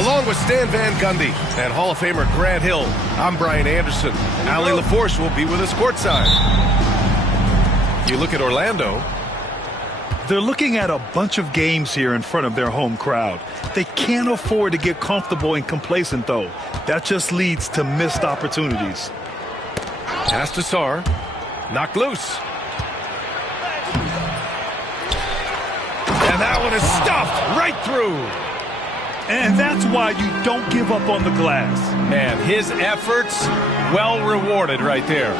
Along with Stan Van Gundy and Hall of Famer Grant Hill, I'm Brian Anderson. Allie LaForce will be with us courtside. You look at Orlando. They're looking at a bunch of games here in front of their home crowd. They can't afford to get comfortable and complacent, though. That just leads to missed opportunities. Pass to Sarr. Knocked loose. And that one is stuffed right through. And that's why you don't give up on the glass. Man, his efforts, well rewarded right there.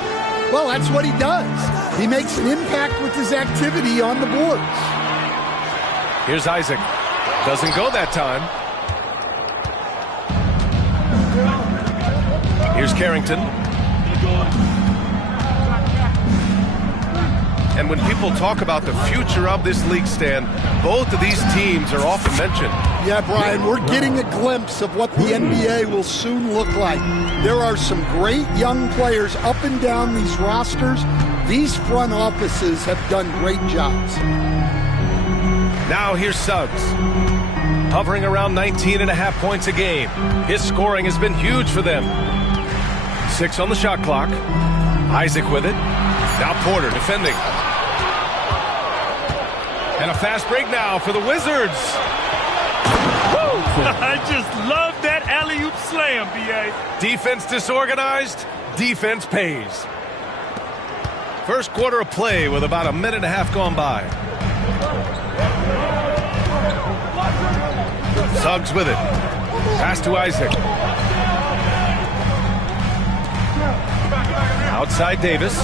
Well, that's what he does. He makes an impact with his activity on the boards. Here's Isaac. Doesn't go that time. Here's Carrington. And when people talk about the future of this league, Stan, both of these teams are often mentioned. Yeah, Brian, we're getting a glimpse of what the NBA will soon look like. There are some great young players up and down these rosters. These front offices have done great jobs. Now here's Suggs. Hovering around 19.5 points a game. His scoring has been huge for them. 6 on the shot clock. Isaac with it. Now Porter defending. And a fast break now for the Wizards. Woo! I just love that alley-oop slam, B.A. Defense disorganized, defense pays. First quarter of play with about a minute and a half gone by. Suggs with it. Pass to Isaac. Outside Davis.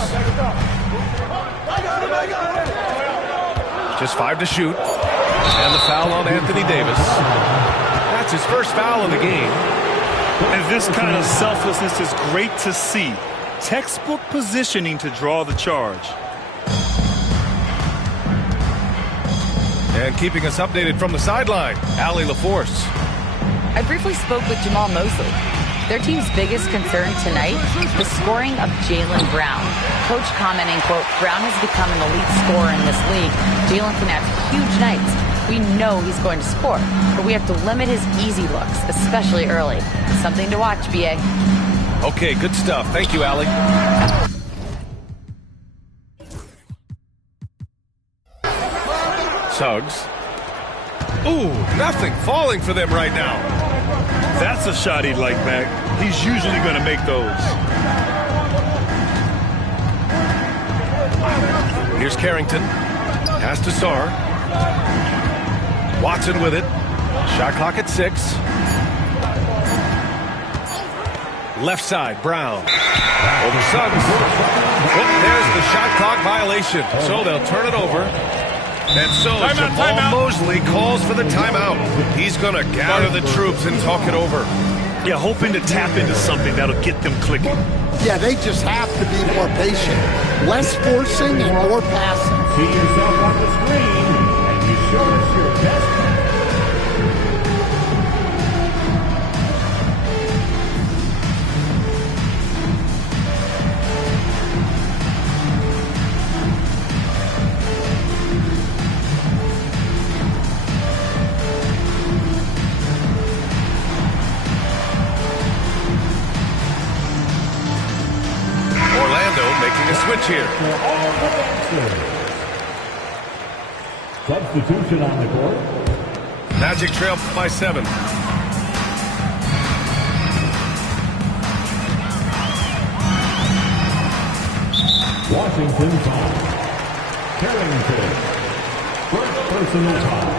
Just 5 to shoot. And the foul on Anthony Davis. That's his first foul of the game. And this kind of selflessness is great to see. Textbook positioning to draw the charge. And keeping us updated from the sideline, Allie LaForce. I briefly spoke with Jamal Mosley. Their team's biggest concern tonight, the scoring of Jaylen Brown. Coach commenting, quote, Brown has become an elite scorer in this league. Jaylen can have huge nights. We know he's going to score, but we have to limit his easy looks, especially early. Something to watch, B.A. Okay, good stuff. Thank you, Allie. Suggs. Ooh, nothing falling for them right now. That's a shot he'd like back. He's usually going to make those. Here's Carrington. Pass to Sarr. Watson with it. Shot clock at 6. Left side, Brown. Over Suggs. Oh, there's the shot clock violation. So they'll turn it over. And so Jamal Mosley calls for the timeout. He's going to gather the troops and talk it over. Yeah, hoping to tap into something that'll get them clicking. Yeah, they just have to be more patient. Less forcing and more passing. See yourself on the screen, and you show us your best. Making a switch here. Substitution on the court. Magic trail by 7. Washington foul. Carrington. First personal foul.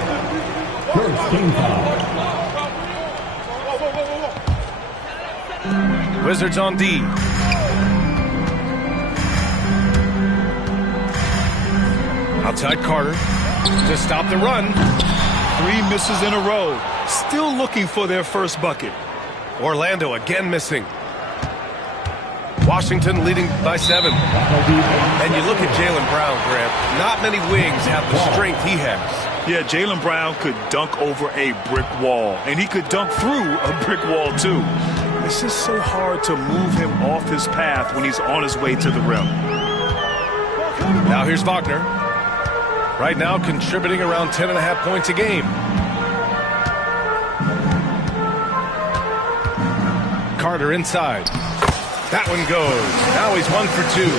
First team foul. Wizards on D. Outside Carter to stop the run. 3 misses in a row. Still looking for their first bucket. Orlando again missing. Washington leading by 7. And you look at Jaylen Brown, Grant. Not many wings have the strength he has. Yeah, Jaylen Brown could dunk over a brick wall. And he could dunk through a brick wall, too. It's just so hard to move him off his path when he's on his way to the rim. Now here's Wagner. Right now contributing around 10.5 points a game. Carter inside. That one goes. Now he's 1 for 2.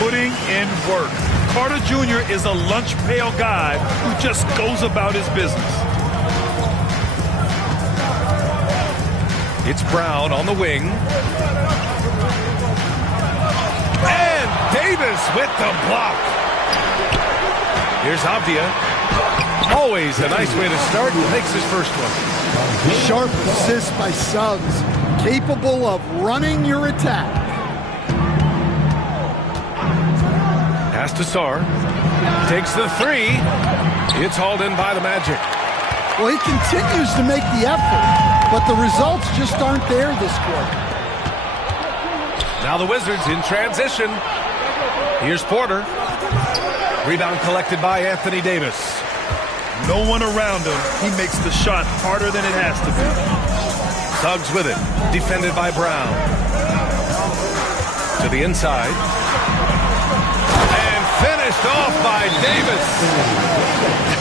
Putting in work. Carter Jr. is a lunch pail guy who just goes about his business. It's Brown on the wing. And Davis with the block. Here's Avdia. Always a nice way to start. Makes his first one. Sharp assist by Suggs. Capable of running your attack. Pass to Sarr. Takes the 3. It's hauled in by the Magic. Well, he continues to make the effort, but the results just aren't there this quarter. Now the Wizards in transition. Here's Porter. Rebound collected by Anthony Davis. No one around him. He makes the shot harder than it has to be. Suggs with it. Defended by Brown. To the inside. And finished off by Davis.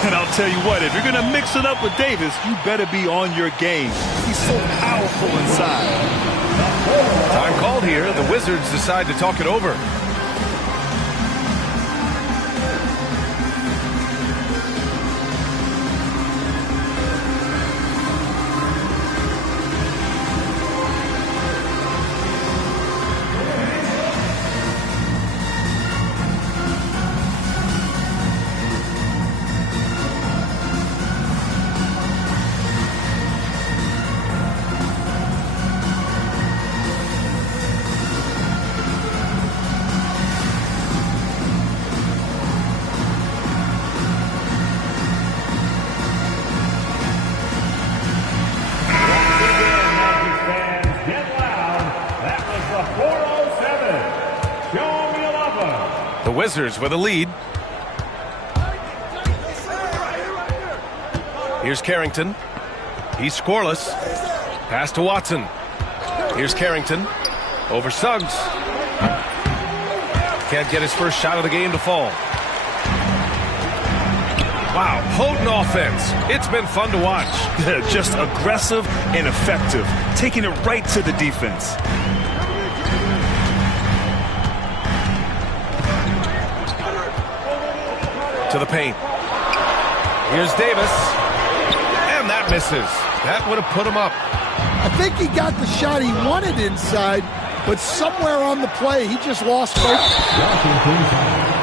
And I'll tell you what, if you're going to mix it up with Davis, you better be on your game. He's so powerful inside. Time called here. The Wizards decide to talk it over. Wizards with a lead. Here's Carrington. He's scoreless. Pass to Watson. Here's Carrington. Over Suggs. Can't get his first shot of the game to fall. Wow, potent offense. It's been fun to watch. Just aggressive and effective. Taking it right to the defense. To the paint. Here's Davis. And that misses. That would have put him up. I think he got the shot he wanted inside, but somewhere on the play, he just lost focus.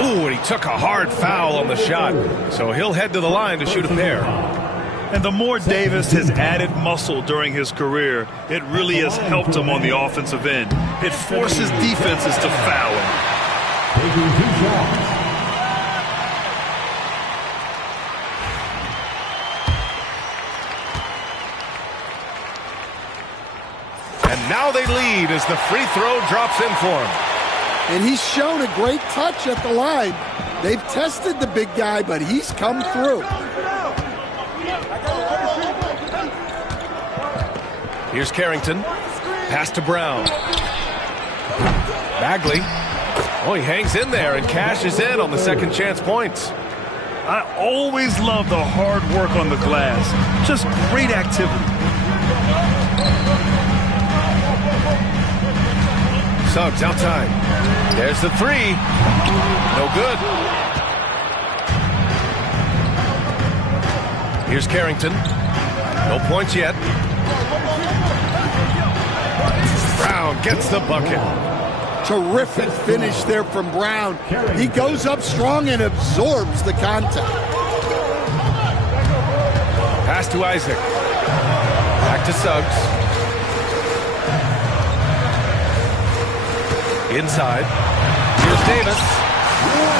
Ooh, and he took a hard foul on the shot. So he'll head to the line to shoot a pair. And the more Davis has added muscle during his career, it really has helped him on the offensive end. It forces defenses to foul him. And now they lead as the free throw drops in for him. And he's shown a great touch at the line. They've tested the big guy, but he's come through. Here's Carrington. Pass to Brown. Bagley. Oh, he hangs in there and cashes in on the second chance points. I always love the hard work on the glass. Just great activity. Suggs outside. There's the three. No good. Here's Carrington. No points yet. Brown gets the bucket. Terrific finish there from Brown. He goes up strong and absorbs the contact. Pass to Isaac. Back to Suggs. Inside. Here's Davis.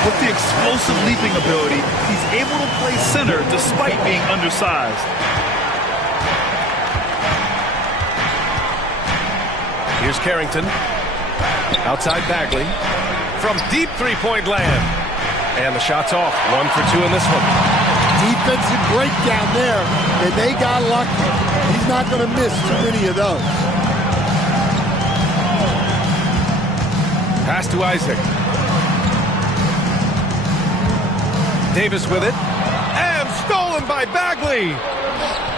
With the explosive leaping ability, he's able to play center despite being undersized. Here's Carrington. Outside Bagley. From deep three-point land. And the shot's off. 1 for 2 in this one. Defensive breakdown there, and they got lucky. He's not going to miss too many of those. Pass to Isaac. Davis with it. And stolen by Bagley.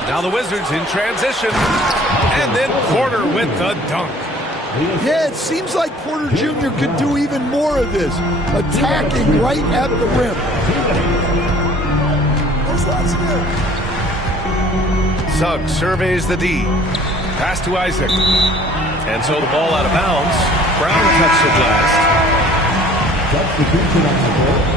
Now the Wizards in transition. And then Porter with the dunk. Yeah, it seems like Porter Jr. could do even more of this, attacking right at the rim. Suggs surveys the D. Pass to Isaac. And so the ball out of bounds. Brown touched it last. Substitution on the court.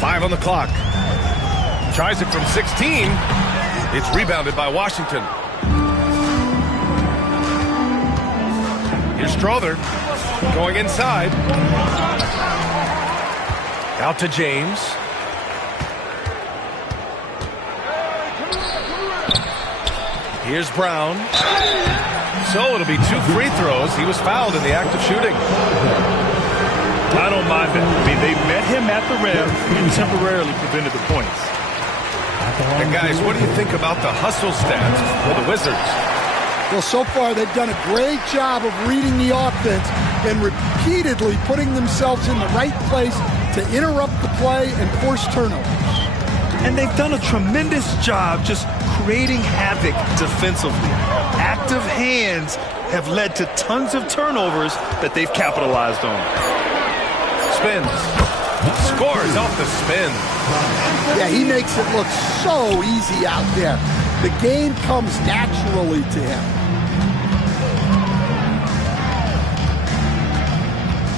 5 on the clock. Tries it from 16. It's rebounded by Washington. Here's Strother going inside. Out to James. Here's Brown. So it'll be 2 free throws. He was fouled in the act of shooting. I don't mind that. I mean, they met him at the rim and temporarily prevented the points. And guys, what do you think about the hustle stats for the Wizards? Well, so far they've done a great job of reading the offense and repeatedly putting themselves in the right place to interrupt the play and force turnovers. And they've done a tremendous job just creating havoc defensively. Active hands have led to tons of turnovers that they've capitalized on. Spins. Scores off the spin. Yeah, he makes it look so easy out there. The game comes naturally to him.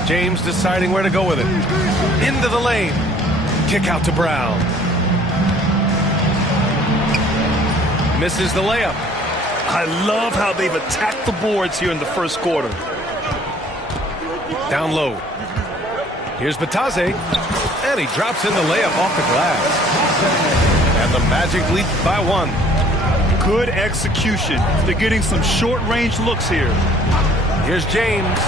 James deciding where to go with it. Into the lane. Kick out to Brown. Misses the layup. I love how they've attacked the boards here in the first quarter. Down low. Here's Batase. And he drops in the layup off the glass. And the Magic lead by 1. Good execution. They're getting some short-range looks here. Here's James.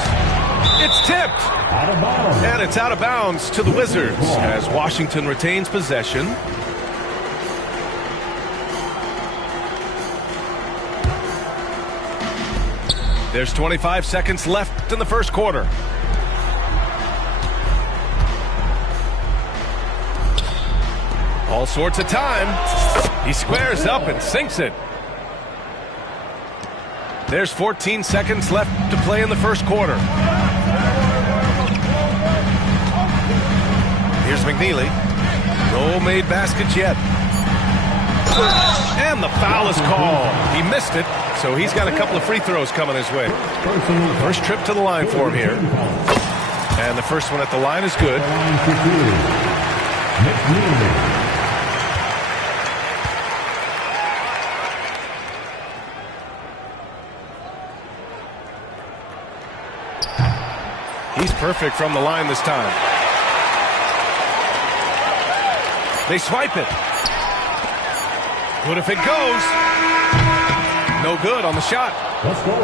It's tipped. Out of bounds. And it's out of bounds to the Wizards as Washington retains possession. There's 25 seconds left in the first quarter. All sorts of time. He squares up and sinks it. There's 14 seconds left to play in the first quarter. Here's McNeely. No made baskets yet. And the foul is called. He missed it, so he's got a couple of free throws coming his way. First trip to the line for him here. And the first one at the line is good. He's perfect from the line this time. They swipe it. Good if it goes. No good on the shot.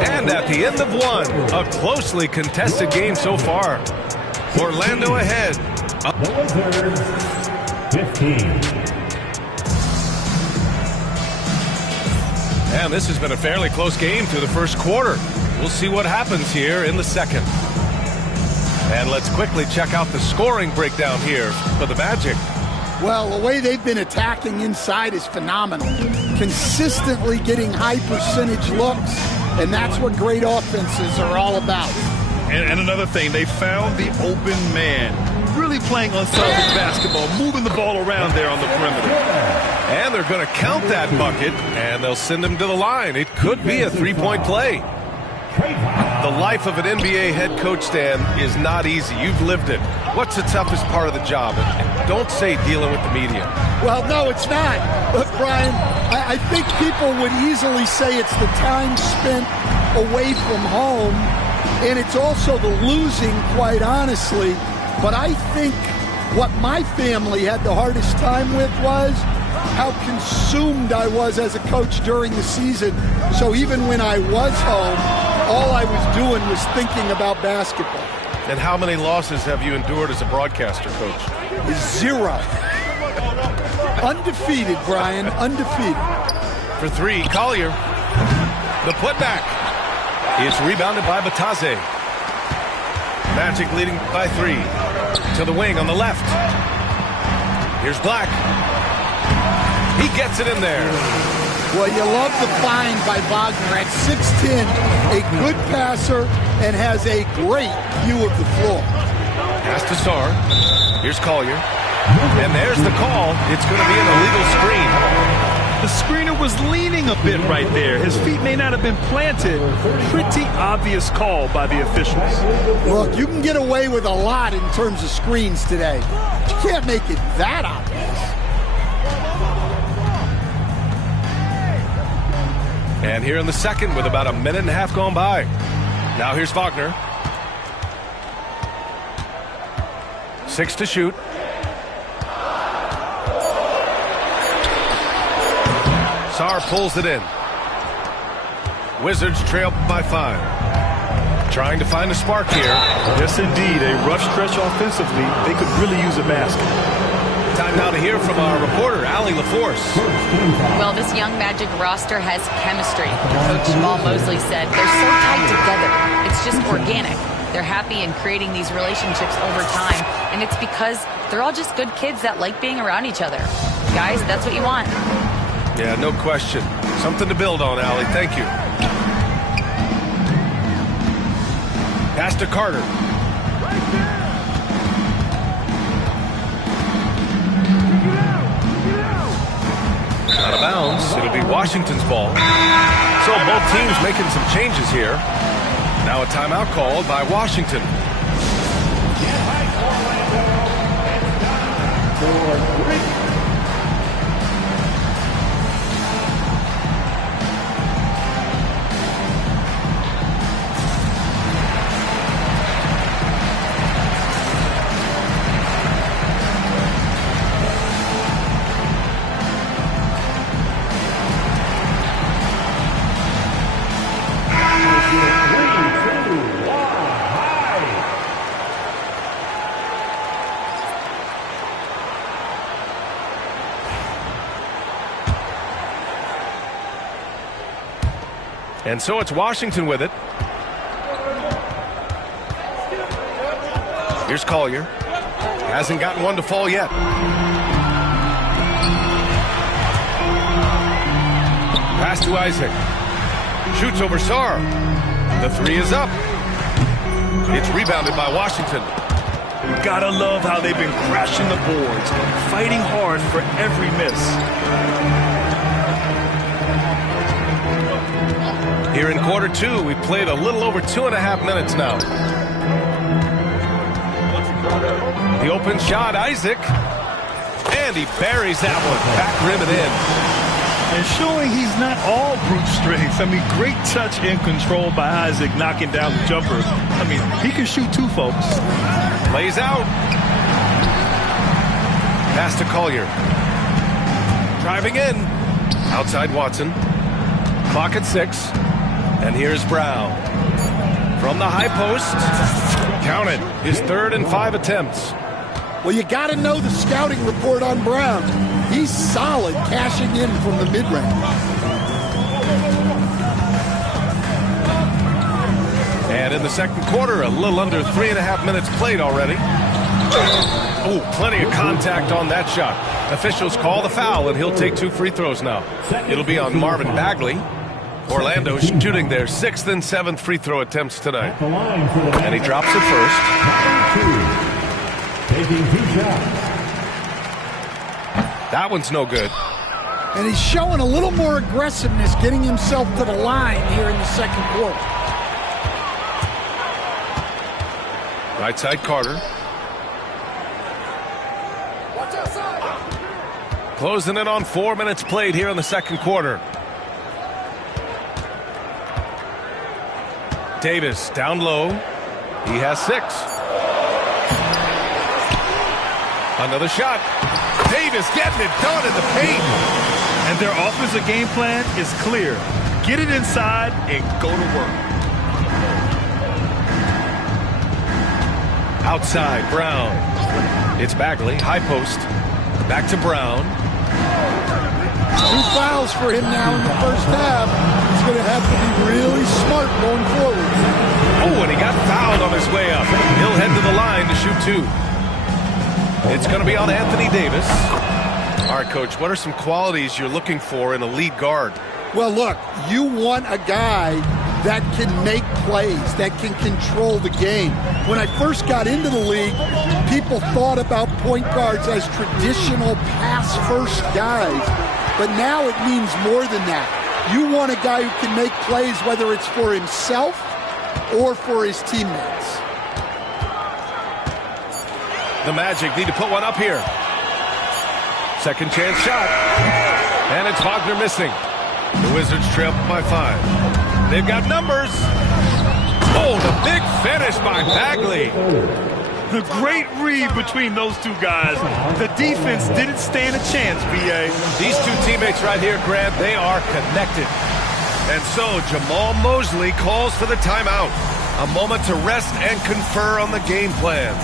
And at the end of one, a closely contested game so far. Orlando ahead. The Wizards, 15. And this has been a fairly close game through the first quarter. We'll see what happens here in the second. And let's quickly check out the scoring breakdown here for the Magic. Well, the way they've been attacking inside is phenomenal. Consistently getting high percentage looks, and that's what great offenses are all about. And another thing, they found the open man. Really playing unselfish basketball, moving the ball around there on the perimeter. And they're going to count that bucket, and they'll send him to the line. It could be a three-point play. The life of an NBA head coach, Stan, is not easy. You've lived it. What's the toughest part of the job? And don't say dealing with the media. Well, no, it's not. But, Brian, I think people would easily say it's the time spent away from home, and it's also the losing, quite honestly. But I think what my family had the hardest time with was how consumed I was as a coach during the season. So even when I was home, all I was doing was thinking about basketball. And how many losses have you endured as a broadcaster, Coach? 0. Undefeated, Brian, undefeated. For three, Collier. The putback. It's rebounded by Batase. Magic leading by 3. To the wing on the left. Here's Black. He gets it in there. Well, you love the find by Wagner at 6'10", a good passer and has a great view of the floor. Pass to Sarr. Here's Collier. And there's the call. It's going to be an illegal screen. The screener was leaning a bit right there. His feet may not have been planted. Pretty obvious call by the officials. Look, you can get away with a lot in terms of screens today. You can't make it that obvious. And here in the second with about a minute and a half gone by. Now here's Wagner. 6 to shoot. Sarr pulls it in. Wizards trail by 5. Trying to find a spark here. Yes, indeed. A rough stretch offensively. They could really use a basket. Time now to hear from our reporter, Allie LaForce. Well, this young Magic roster has chemistry. Coach Jamal Mosley said they're so tight together. It's just organic. They're happy in creating these relationships over time, and it's because they're all just good kids that like being around each other. Guys, that's what you want. Yeah, no question. Something to build on, Allie. Thank you. Pass to Carter. Out of bounds. It'll be Washington's ball. So both teams making some changes here. Now a timeout called by Washington. And so it's Washington with it. Here's Collier. Hasn't gotten one to fall yet. Pass to Isaac. Shoots over Sarr. The three is up. It's rebounded by Washington. Gotta love how they've been crashing the boards, fighting hard for every miss. Here in quarter 2, we played a little over 2.5 minutes now. The open shot, Isaac. And he buries that one. Back rim and in. And showing he's not all brute strength. I mean, great touch and control by Isaac, knocking down the jumper. I mean, he can shoot too, folks. Plays out. Pass to Collier. driving in. Outside Watson. Clock at 6. And here's Brown. From the high post. Count it. His 3rd and 5 attempts. Well, you got to know the scouting report on Brown. He's solid cashing in from the mid-range. And in the second quarter, a little under 3.5 minutes played already. Oh, plenty of contact on that shot. Officials call the foul, and he'll take 2 free throws now. It'll be on Marvin Bagley. Orlando shooting their 6th and 7th free throw attempts tonight. And he drops it first. Taking 2 shots. That one's no good. And he's showing a little more aggressiveness, getting himself to the line here in the second quarter. Right side Carter. Closing in on 4 minutes played here in the second quarter. Davis down low. He has 6. Another shot. Davis getting it done in the paint. And their offensive game plan is clear. Get it inside and go to work. Outside, Brown. It's Bagley, high post. Back to Brown. 2 fouls for him now in the first half. He's going to have to be really smart going forward. Oh, and he got fouled on his way up. He'll head to the line to shoot 2. It's going to be on Anthony Davis. All right, Coach, what are some qualities you're looking for in a lead guard? Well, look, you want a guy that can make plays, that can control the game. When I first got into the league, people thought about point guards as traditional pass-first guys. But now it means more than that. You want a guy who can make plays, whether it's for himself or for his teammates. The Magic need to put one up here. Second chance shot. And it's Wagner missing. The Wizards trail by 5. They've got numbers. Oh, the big finish by Bagley. The great read between those 2 guys. The defense didn't stand a chance, B.A. These 2 teammates right here, Grant, they are connected. And so Jamal Mosley calls for the timeout. A moment to rest and confer on the game plan.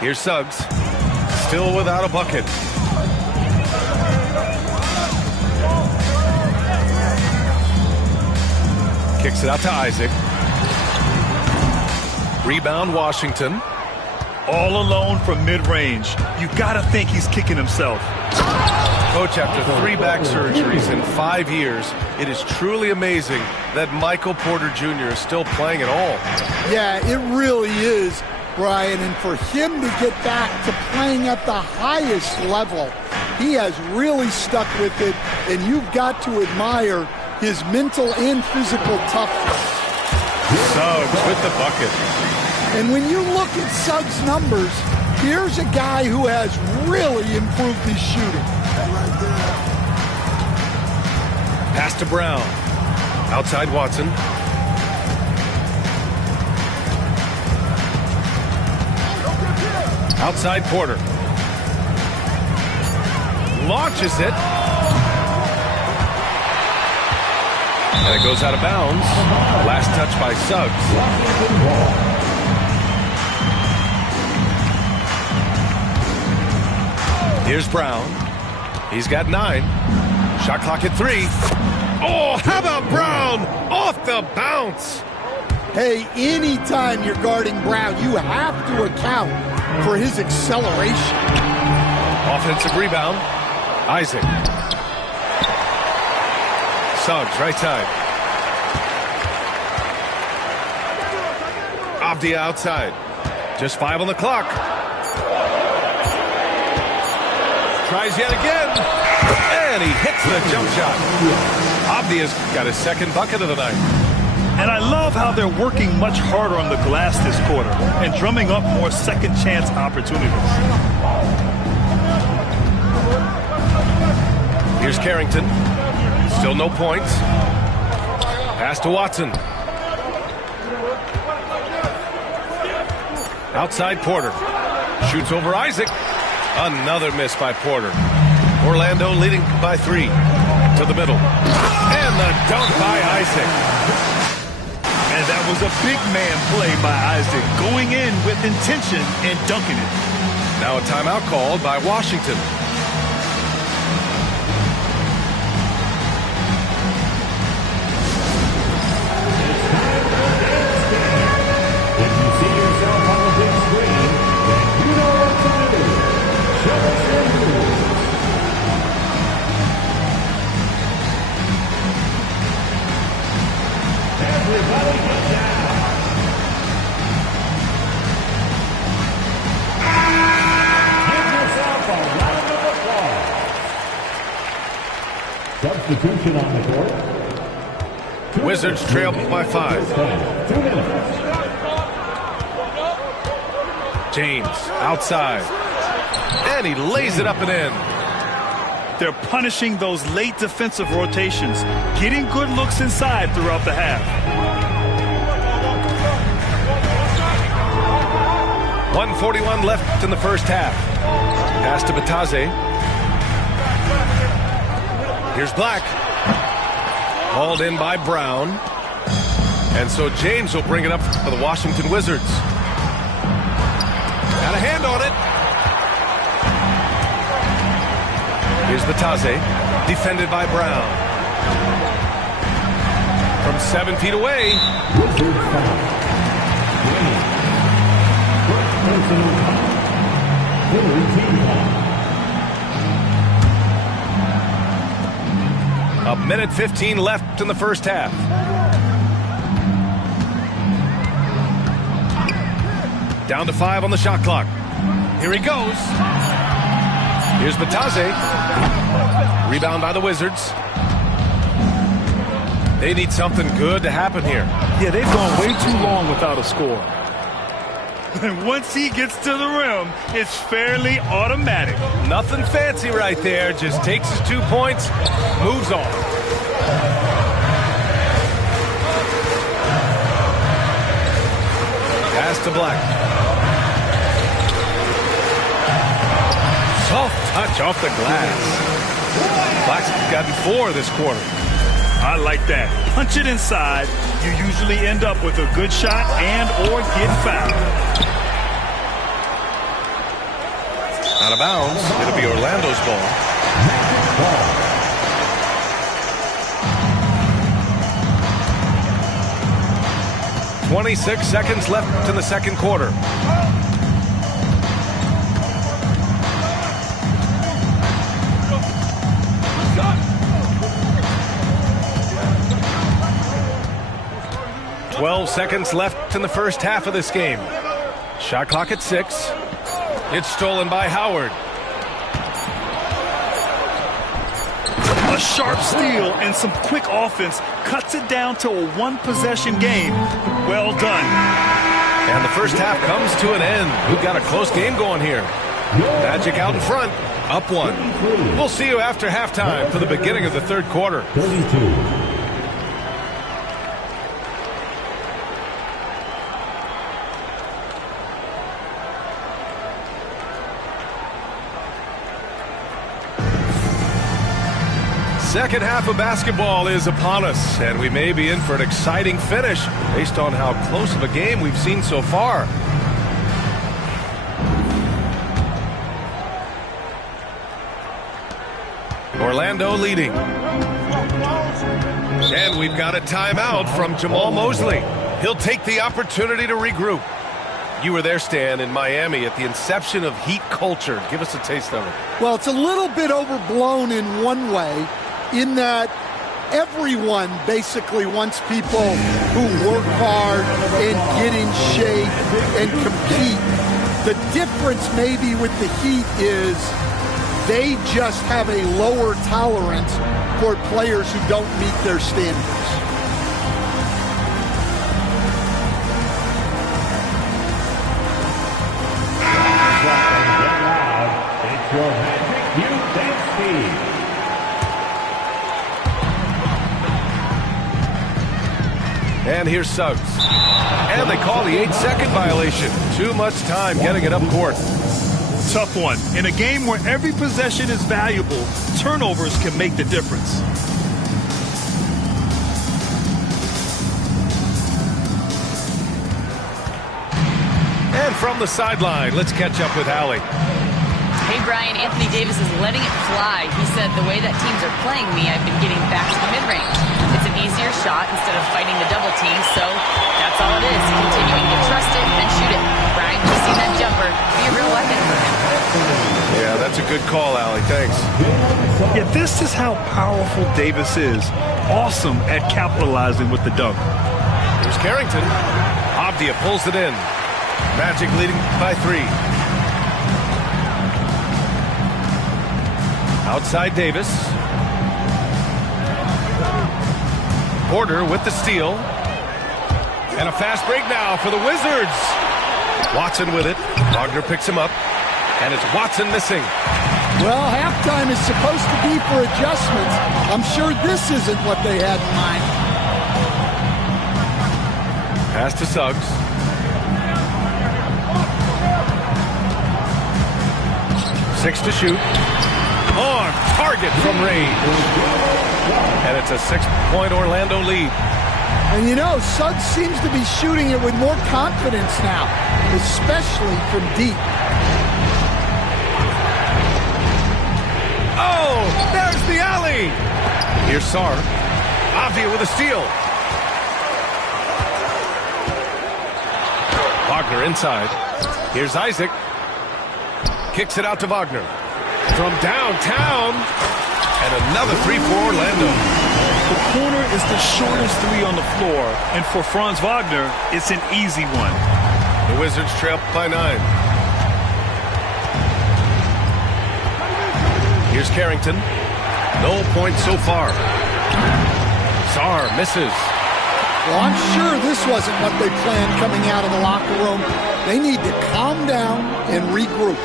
Here's Suggs, still without a bucket. Kicks it out to Isaac. Rebound, Washington. All alone from mid-range. You got to think he's kicking himself. Coach, after 3 back surgeries in 5 years, it is truly amazing that Michael Porter Jr. is still playing at all. Yeah, it really is, Brian, and for him to get back to playing at the highest level, he has really stuck with it, and you've got to admire his mental and physical toughness. Suggs with the bucket. And when you look at Suggs' numbers, here's a guy who has really improved his shooting. Pass to Brown. Outside Watson. Outside Porter. Launches it. And it goes out of bounds. Last touch by Suggs. Here's Brown. He's got 9. Shot clock at 3. Oh, how about Brown? Off the bounce. Hey, anytime you're guarding Brown, you have to account for his acceleration. Offensive rebound. Isaac. Suggs, right side. Avdia outside. Just 5 on the clock. Tries yet again. And he hits the jump shot. Avdia's got his second bucket of the night. And I love how they're working much harder on the glass this quarter and drumming up more second chance opportunities. Here's Carrington. Still no points. Pass to Watson. Outside Porter. Shoots over Isaac. Another miss by Porter. Orlando leading by 3. To the middle. And the dunk by Isaac. And that was a big man play by Isaac, going in with intention and dunking it. Now a timeout called by Washington. If you see yourself on the big screen, then you know what to do. Show us your moves. Everybody get down. Give yourself a round of applause. Substitution on the court. Wizards trail by 5. 2 minutes. James outside. And he lays it up and in. They're punishing those late defensive rotations, getting good looks inside throughout the half. 1:41 left in the first half. Pass to Bataze. Here's Black. Hauled in by Brown. And so James will bring it up for the Washington Wizards. Got a hand on it. Here's Bataze. Defended by Brown. From 7 feet away. Wizards foul. First personal foul. Third team foul. 1:15 left in the first half. Down to 5 on the shot clock. Here he goes. Here's Bataze. Rebound by the Wizards. They need something good to happen here. Yeah, they've gone way too long without a score. And once he gets to the rim, it's fairly automatic. Nothing fancy right there. Just takes his 2 points, moves on. Pass to Black. Soft touch off the glass. Black's gotten 4 this quarter. I like that. Punch it inside. You usually end up with a good shot and or get fouled. Out of bounds. It'll be Orlando's ball. 26 seconds left in the second quarter. Twelve seconds left in the first half of this game. Shot clock at 6. It's stolen by Howard. A sharp steal and some quick offense cuts it down to a one-possession game. Well done. And the first half comes to an end. We've got a close game going here. Magic out in front, up 1. We'll see you after halftime for the beginning of the third quarter. 32. Second half of basketball is upon us, and we may be in for an exciting finish based on how close of a game we've seen so far. Orlando leading. And we've got a timeout from Jamal Mosley. He'll take the opportunity to regroup. You were there, Stan, in Miami at the inception of Heat culture. Give us a taste of it. Well, it's a little bit overblown in one way, in that everyone basically wants people who work hard and get in shape and compete. The difference maybe with the Heat is they just have a lower tolerance for players who don't meet their standards. It's your magic, youth, and speed. And here's Suggs. And they call the 8-second violation. Too much time getting it up court. Tough one. In a game where every possession is valuable, turnovers can make the difference. And from the sideline, let's catch up with Allie. Hey, Brian, Anthony Davis is letting it fly. He said, the way that teams are playing me, I've been getting back to the mid-range. It's an easier shot instead of fighting the double team, so that's all it is, continuing to trust it and shoot it. Brian, you've seen that jumper be a real weapon for him. Yeah, that's a good call, Allie. Thanks. Yeah, this is how powerful Davis is. Awesome at capitalizing with the dunk. Here's Carrington. Avdia pulls it in. Magic leading by 3. Outside Davis. Porter with the steal. And a fast break now for the Wizards. Watson with it. Wagner picks him up. And it's Watson missing. Well, halftime is supposed to be for adjustments. I'm sure this isn't what they had in mind. Pass to Suggs. Six to shoot. On target from range. And it's a 6-point Orlando lead. And you know, Suggs seems to be shooting it with more confidence now, especially from deep. Oh, there's the alley. Here's Sarr. Avdia with a steal. Wagner inside. Here's Isaac. Kicks it out to Wagner. From downtown. And another 3 for Orlando. The corner is the shortest 3 on the floor. And for Franz Wagner, it's an easy one. The Wizards trail by 9. Here's Carrington. No points so far. Sarr misses. Well, I'm sure this wasn't what they planned coming out of the locker room. They need to calm down and regroup.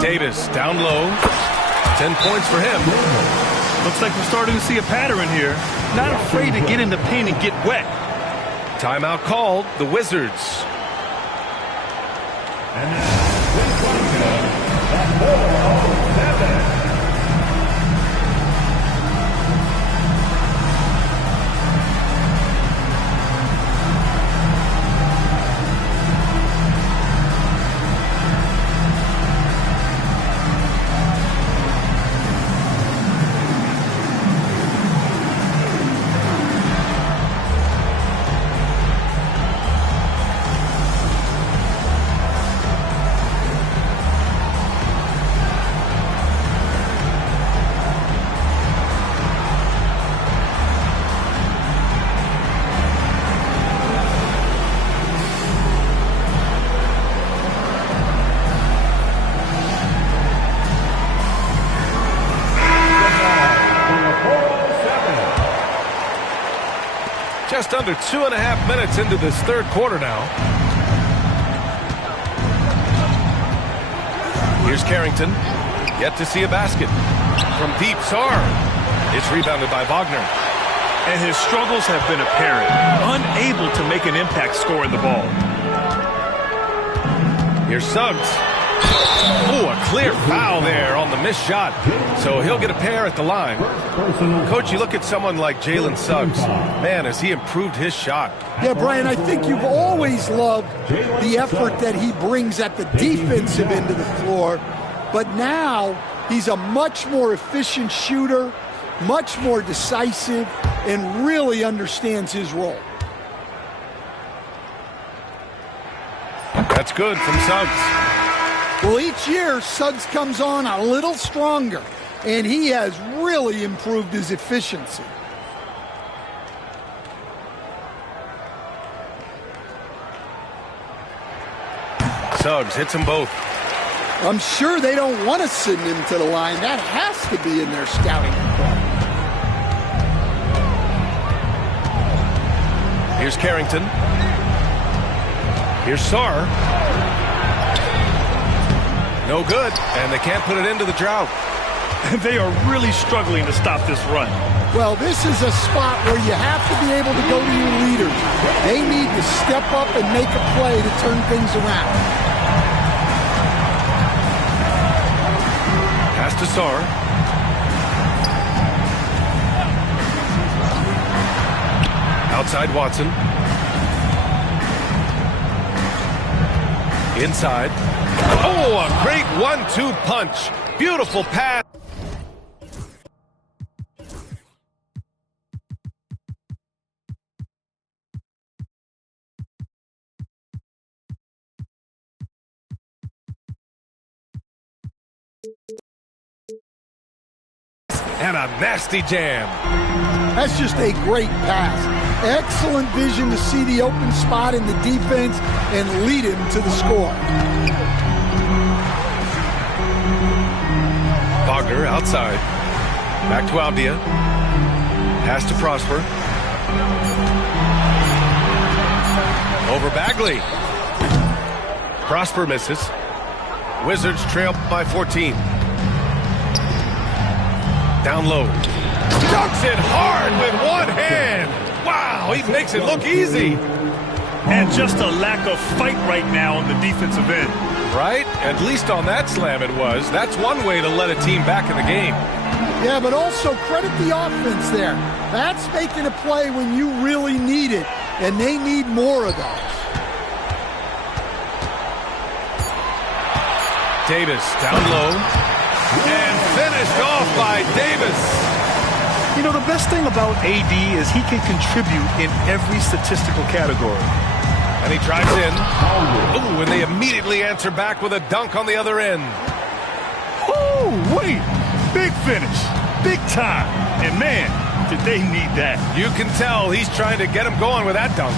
Davis down low. 10 points for him. Looks like we're starting to see a pattern here. Not afraid to get in the paint and get wet. Timeout called. The Wizards. And now, this one, at 4-7. Just under 2.5 minutes into this third quarter now. Here's Carrington. Yet to see a basket. From deep, Sarr. It's rebounded by Wagner. And his struggles have been apparent. Unable to make an impact scoring the ball. Here's Suggs. Ooh, a clear foul there on the missed shot. So he'll get a pair at the line. Coach, you look at someone like Jalen Suggs. Man, has he improved his shot. Yeah, Brian, I think you've always loved the effort that he brings at the defensive end of the floor. but now he's a much more efficient shooter, much more decisive, and really understands his role. That's good from Suggs. Well, each year, Suggs comes on a little stronger, and he has really improved his efficiency. Suggs hits them both. I'm sure they don't want to send him to the line. That has to be in their scouting report. Here's Carrington. Here's Sarr. No good, and they can't put it into the drought. They are really struggling to stop this run. Well, this is a spot where you have to be able to go to your leaders. They need to step up and make a play to turn things around. Pass to Sarr. Outside Watson. Inside. Oh, a great 1-2 punch. Beautiful pass. And a nasty jam. That's just a great pass. Excellent vision to see the open spot in the defense and lead him to the score. Wagner outside. Back to Avdia. Pass to Prosper. Over Bagley. Prosper misses. Wizards trail by 14. Down low. Dunks it hard with one hand. Wow, he makes it look easy. And just a lack of fight right now on the defensive end. Right? At least on that slam it was. That's one way to let a team back in the game. Yeah, but also credit the offense there. That's making a play when you really need it, and they need more of those. Davis down low. And finished off by Davis. You know, the best thing about AD is he can contribute in every statistical category. And he drives in. Ooh, and they immediately answer back with a dunk on the other end. Oh, wait. Big finish. Big time. And, man, did they need that. You can tell he's trying to get him going with that dunk.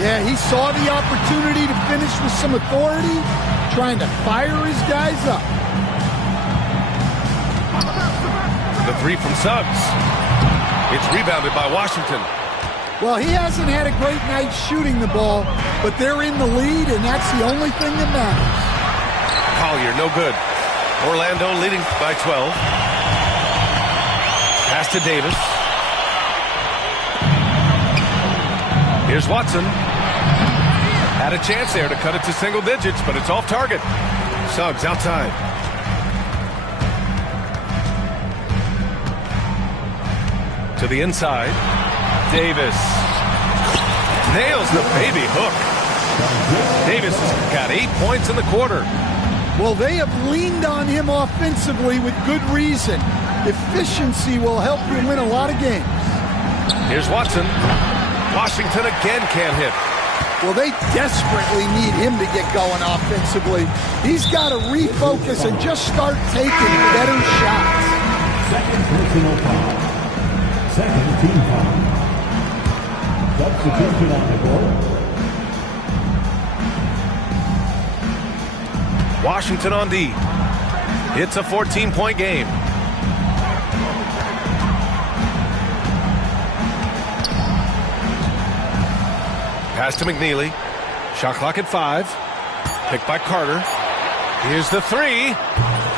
Yeah, he saw the opportunity to finish with some authority, trying to fire his guys up. The three from Suggs. It's rebounded by Washington. Well, he hasn't had a great night shooting the ball, but they're in the lead, and that's the only thing that matters. Collier, no good. Orlando leading by 12. Pass to Davis. Here's Watson. Had a chance there to cut it to single digits, but it's off target. Suggs outside. To the inside. Davis. Nails the baby hook. Davis has got 8 points in the quarter. Well, they have leaned on him offensively with good reason. Efficiency will help you win a lot of games. Here's Watson. Washington again can't hit. Well, they desperately need him to get going offensively. He's got to refocus and just start taking better shots. Second personal foul. Second team foul. Substitution on the court. Washington on D. It's a 14-point game. Pass to McNeely. Shot clock at 5. Picked by Carter. Here's the three.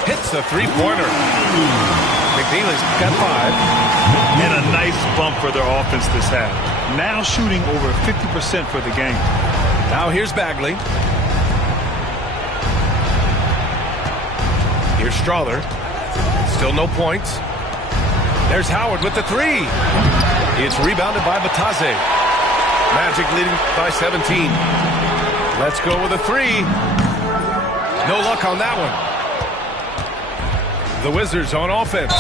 Hits the three-pointer. McNeely's got 5. And a nice bump for their offense this half. Now shooting over 50% for the game. Now here's Bagley. Here's Strawther. Still no points. There's Howard with the three. It's rebounded by Batase. Magic leading by 17. Let's go with a three. No luck on that one. The Wizards on offense.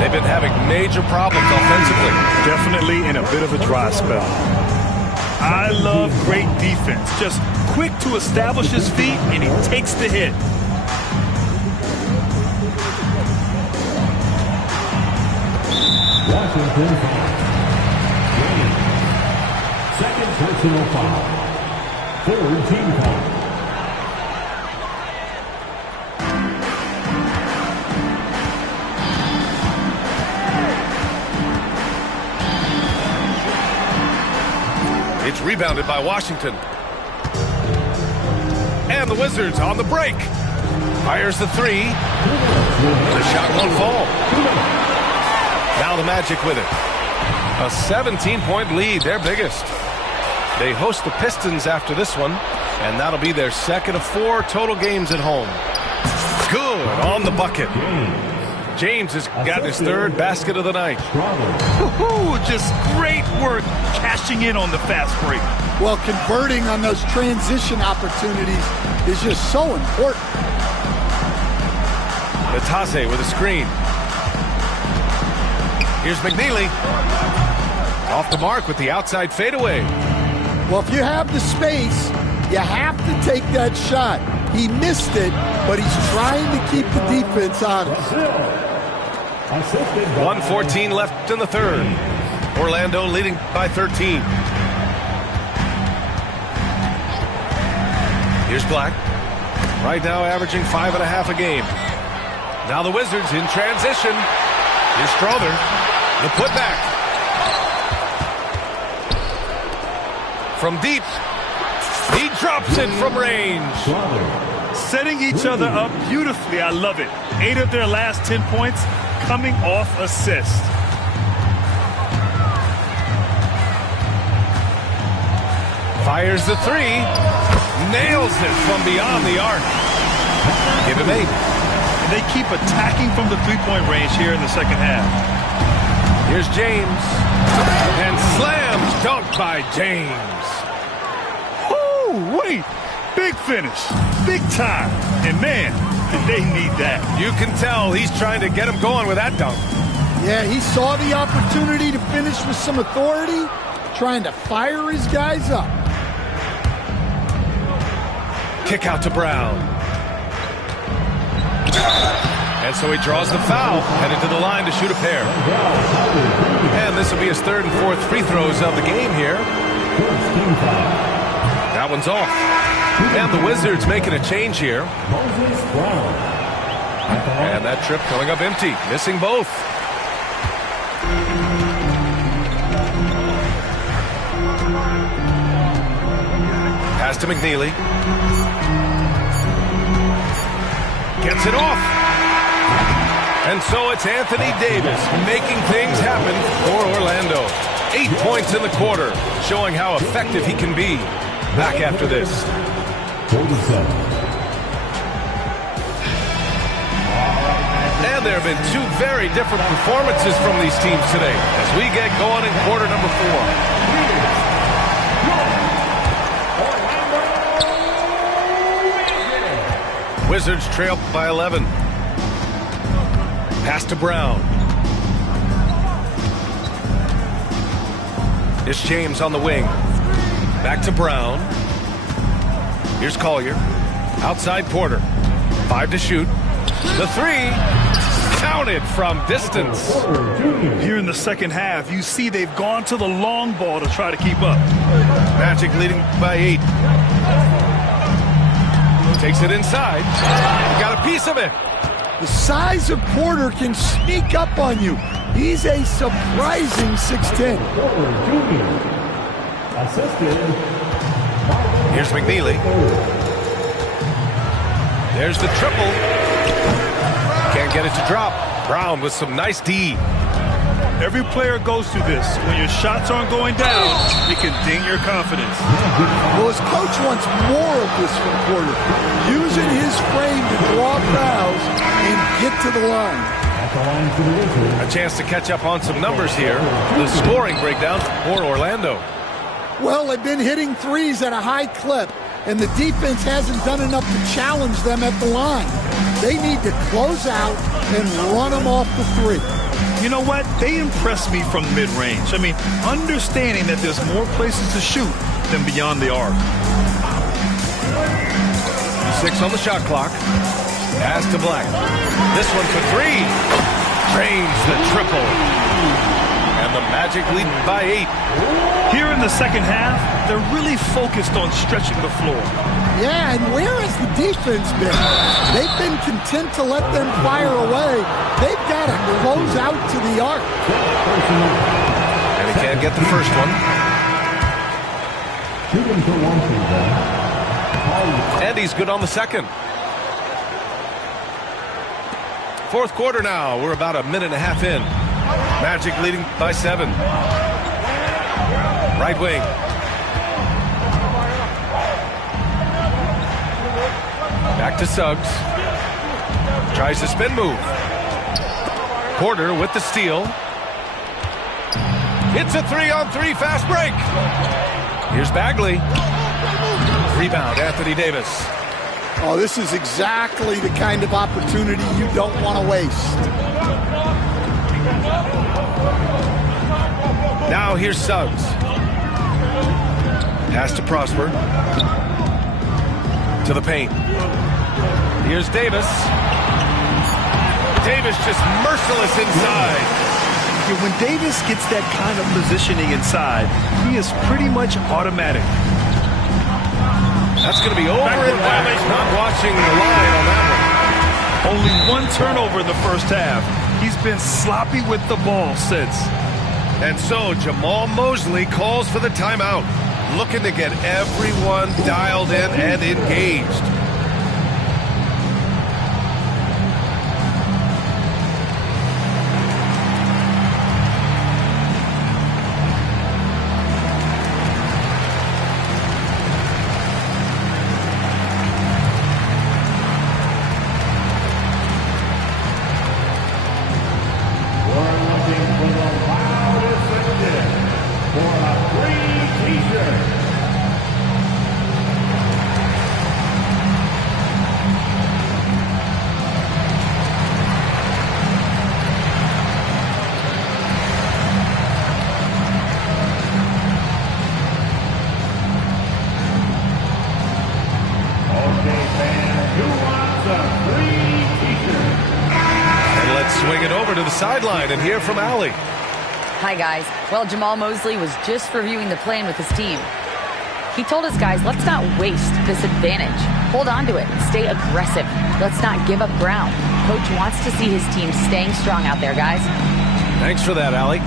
They've been having major problems offensively. Definitely in a bit of a dry spell. I love great defense. Just quick to establish his feet, and he takes the hit. Washington foul. James. Second personal foul. Third team foul. It's rebounded by Washington. And the Wizards on the break. Fires the three. The shot won't fall. Now the Magic with it. A 17-point lead, their biggest. They host the Pistons after this one, and that'll be their second of 4 total games at home. Good on the bucket. James has got his third basket of the night. Just great work cashing in on the fast break. Well, converting on those transition opportunities is just so important. Natase with a screen. Here's McNeely. Off the mark with the outside fadeaway. Well, if you have the space, you have to take that shot. He missed it, but he's trying to keep the defense honest. 1:14 left in the third. Orlando leading by 13. Here's Black. Right now averaging 5.5 a game. Now the Wizards in transition. Here's Strother. The putback. From deep. He drops it from range. Setting each other up beautifully. I love it. 8 of their last 10 points coming off assist. Fires the three. Nails it from beyond the arc. Give him 8. And they keep attacking from the three-point range here in the second half. Here's James. And slams dunked by James. Oh, wait. Big finish. Big time. And man, did they need that. You can tell he's trying to get him going with that dunk. Yeah, he saw the opportunity to finish with some authority, trying to fire his guys up. Kick out to Brown. And so he draws the foul, headed to the line to shoot a pair. And this will be his third and fourth free throws of the game here. That one's off. And the Wizards making a change here. And that trip coming up empty, missing both. Pass to McNeely. Gets it off. And so it's Anthony Davis making things happen for Orlando. 8 points in the quarter, showing how effective he can be. Back after this. And there have been 2 very different performances from these teams today as we get going in quarter number 4. Wizards trail by 11. Pass to Brown. Here's James on the wing. Back to Brown. Here's Collier. Outside Porter. 5 to shoot. The 3. Counted from distance. Here in the second half, you see they've gone to the long ball to try to keep up. Magic leading by 8. Takes it inside. Got a piece of it. The size of Porter can sneak up on you. He's a surprising 6'10". Here's McNeely. There's the triple. Can't get it to drop. Brown with some nice D. Every player goes through this. When your shots aren't going down, it can ding your confidence. Well, his coach wants more of this from Porter. Using his frame to draw fouls and get to the line. A chance to catch up on some numbers here. The scoring breakdown for Orlando. Well, they've been hitting threes at a high clip. and the defense hasn't done enough to challenge them at the line. They need to close out and run them off the three. You know what? They impress me from mid-range. I mean, understanding that there's more places to shoot than beyond the arc. 6 on the shot clock. Pass to Black. This one for 3. Drains the triple. And the Magic lead by 8. Here in the second half, they're really focused on stretching the floor. Yeah, and where has the defense been? They've been content to let them fire away. They've got to close out to the arc. And he can't get the first one. Shooting for Washington. And he's good on the second. Fourth quarter now. We're about a minute and a half in. Magic leading by 7. Right wing. Back to Suggs. Tries the spin move. Porter with the steal. It's a 3-on-3 fast break. Here's Bagley. Rebound, Anthony Davis. Oh, this is exactly the kind of opportunity you don't want to waste. Now here's Suggs. Pass to Prosper. To the paint. Here's Davis. Davis just merciless inside. When Davis gets that kind of positioning inside, he is pretty much automatic. That's going to be over and back. Not watching the line on that one. Only one turnover in the first half. He's been sloppy with the ball since. And so Jamal Mosley calls for the timeout, looking to get everyone dialed in and engaged. Sideline and hear from Allie. Hi, guys. Well, Jamal Mosley was just reviewing the plan with his team. He told us, guys, let's not waste this advantage. Hold on to it and stay aggressive. Let's not give up ground. Coach wants to see his team staying strong out there, guys. Thanks for that, Allie.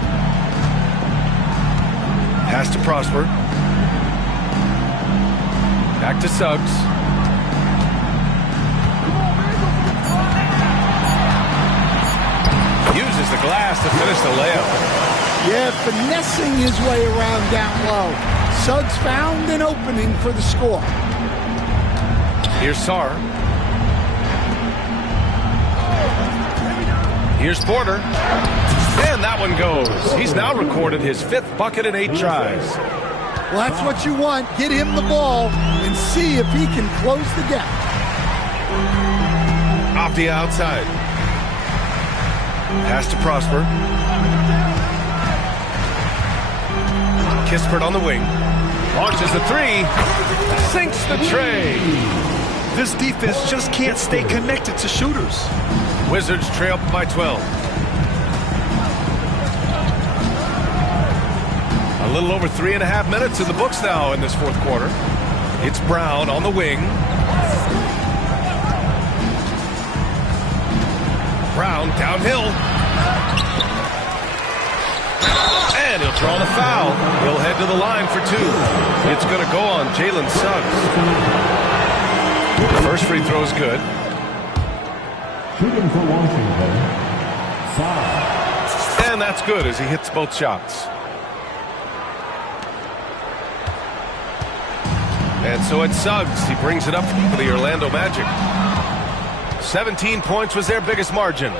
Pass to Prosper. Back to Suggs. Uses the glass to finish the layup. Yeah, finessing his way around down low. Suggs found an opening for the score. Here's Sarr. Here's Porter. And that one goes. He's now recorded his 5th bucket in 8 tries. Well, that's what you want. Get him the ball and see if he can close the gap. Off the outside. Pass to Prosper. Kispert on the wing. Launches the 3. Sinks the tray. This defense just can't stay connected to shooters. Wizards trail by 12. A little over 3.5 minutes in the books now in this fourth quarter. It's Brown on the wing. Brown downhill. And he'll draw the foul. He'll head to the line for 2. It's going to go on Jalen Suggs. The first free throw is good. Shooting for Washington. And that's good as he hits both shots. And so it's Suggs. He brings it up for the Orlando Magic. 17 points was their biggest margin.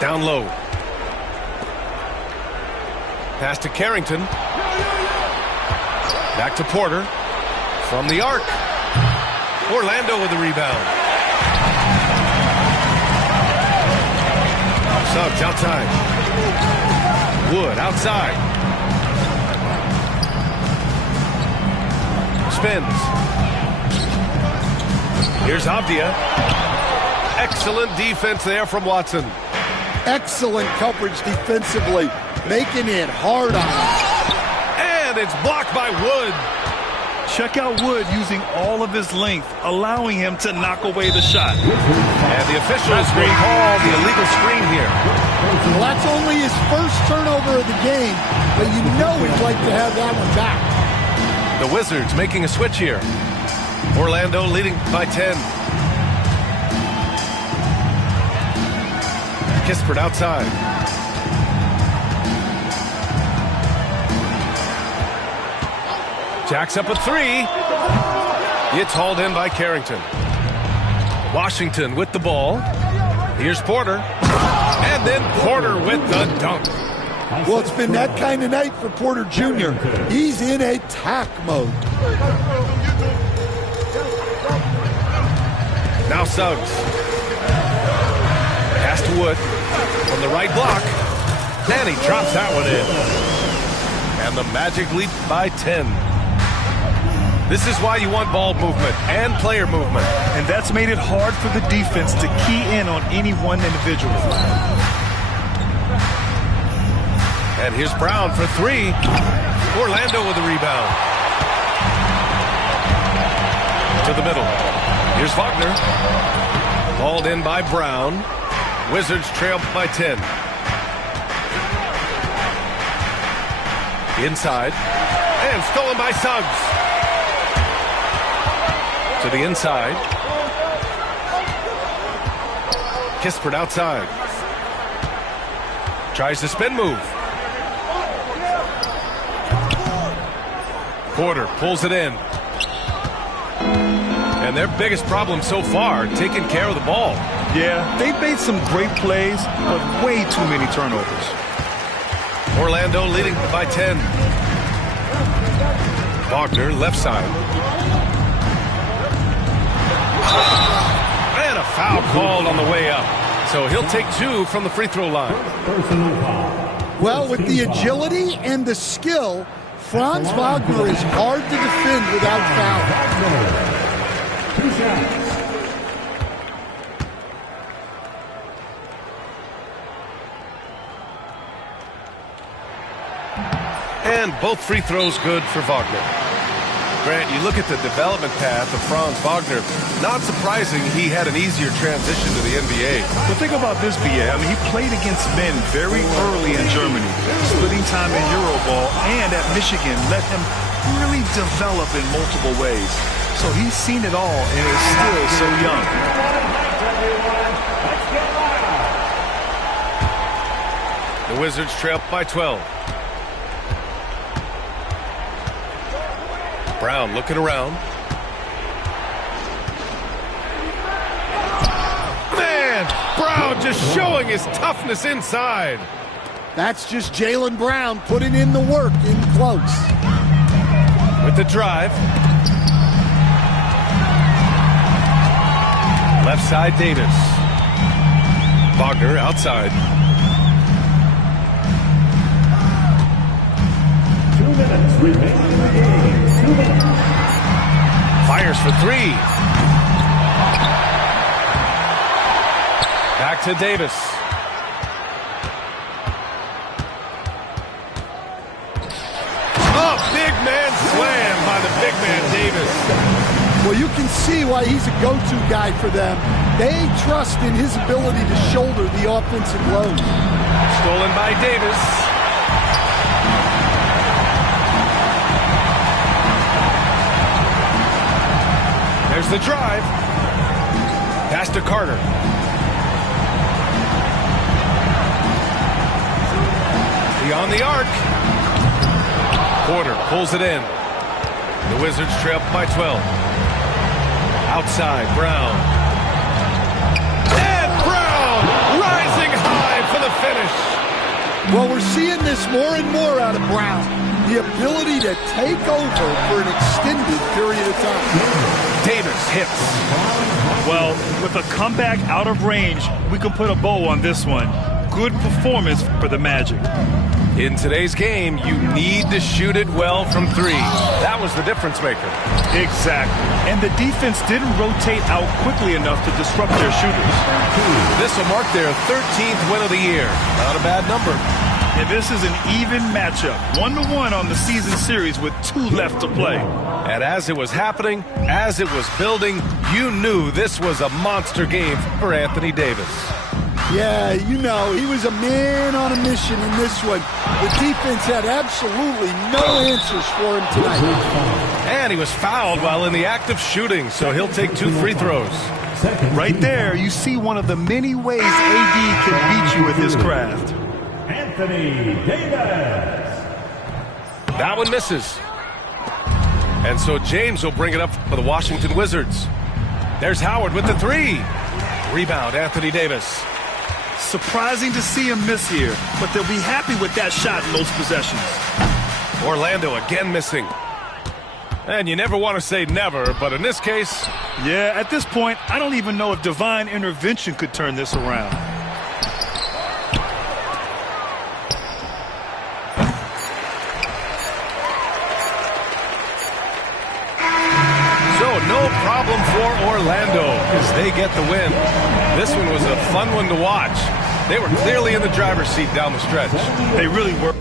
Down low. Pass to Carrington. Back to Porter. From the arc. Orlando with the rebound. Suggs outside. Wood outside. Spins. Here's Avdia. Excellent defense there from Watson. Excellent coverage defensively, making it hard on him. And it's blocked by Wood. Check out Wood using all of his length, allowing him to knock away the shot. And the officials will call the illegal screen here. Well, that's only his first turnover of the game, but you know he'd like to have that one back. The Wizards making a switch here. Orlando leading by 10. Kispert outside. Jacks up a three. It's hauled in by Carrington. Washington with the ball. Here's Porter. And then Porter with the dunk. Well, it's been that kind of night for Porter Jr. He's in attack mode. Now Suggs. Pass to Wood from the right block. And he drops that one in. And the Magic lead by 10. This is why you want ball movement and player movement. And that's made it hard for the defense to key in on any one individual. And here's Brown for three. Orlando with the rebound. To the middle. Here's Wagner. Balled in by Brown. Wizards trail by 10. Inside. And stolen by Suggs. To the inside. Kispert outside. Tries the spin move. Porter pulls it in. And their biggest problem so far, taking care of the ball. Yeah, they've made some great plays, but way too many turnovers. Orlando leading by 10. Wagner left side. And a foul called on the way up. So he'll take two from the free throw line. Well, with the agility and the skill, Franz Wagner is hard to defend without foul. And both free throws good for Wagner. Grant, you look at the development path of Franz Wagner, not surprising he had an easier transition to the NBA. But think about this, B.A. I mean, he played against men very early in Germany, splitting time in Euroball, and at Michigan let him really develop in multiple ways. So he's seen it all and is still so young. The Wizards trail by 12. Brown looking around. Man, Brown just showing his toughness inside. That's just Jaylen Brown putting in the work in close. With the drive. Left side Davis. Wagner outside. 2 minutes remaining in the game. 2 minutes. Fires for three. Back to Davis. Oh, big man slam by the big man Davis. Well, you can see why he's a go-to guy for them. They trust in his ability to shoulder the offensive load. Stolen by Davis. There's the drive. Pass to Carter. Beyond the arc. Porter pulls it in. The Wizards trail by 12. Outside, Brown. And Brown rising high for the finish. Well, we're seeing this more and more out of Brown. The ability to take over for an extended period of time. Davis hits. Well, with a comeback out of range, we can put a bow on this one. Good performance for the Magic. In today's game, you need to shoot it well from three. That was the difference maker. Exactly. And the defense didn't rotate out quickly enough to disrupt their shooters. This will mark their 13th win of the year. Not a bad number. And this is an even matchup. 1-1 on the season series with 2 left to play. And as it was happening, as it was building, you knew this was a monster game for Anthony Davis. Yeah, you know, he was a man on a mission in this one. The defense had absolutely no answers for him tonight. And he was fouled while in the act of shooting, so he'll take 2 free throws. Right there, you see one of the many ways AD can beat you with his craft. Anthony Davis. That one misses. And so James will bring it up for the Washington Wizards. There's Howard with the 3. Rebound, Anthony Davis. Surprising to see him miss here, but they'll be happy with that shot in most possessions. Orlando again missing. And you never want to say never, but in this case... Yeah, at this point, I don't even know if divine intervention could turn this around. So no problem for Orlando as they get the win. This one was a fun one to watch. They were clearly in the driver's seat down the stretch. They really were.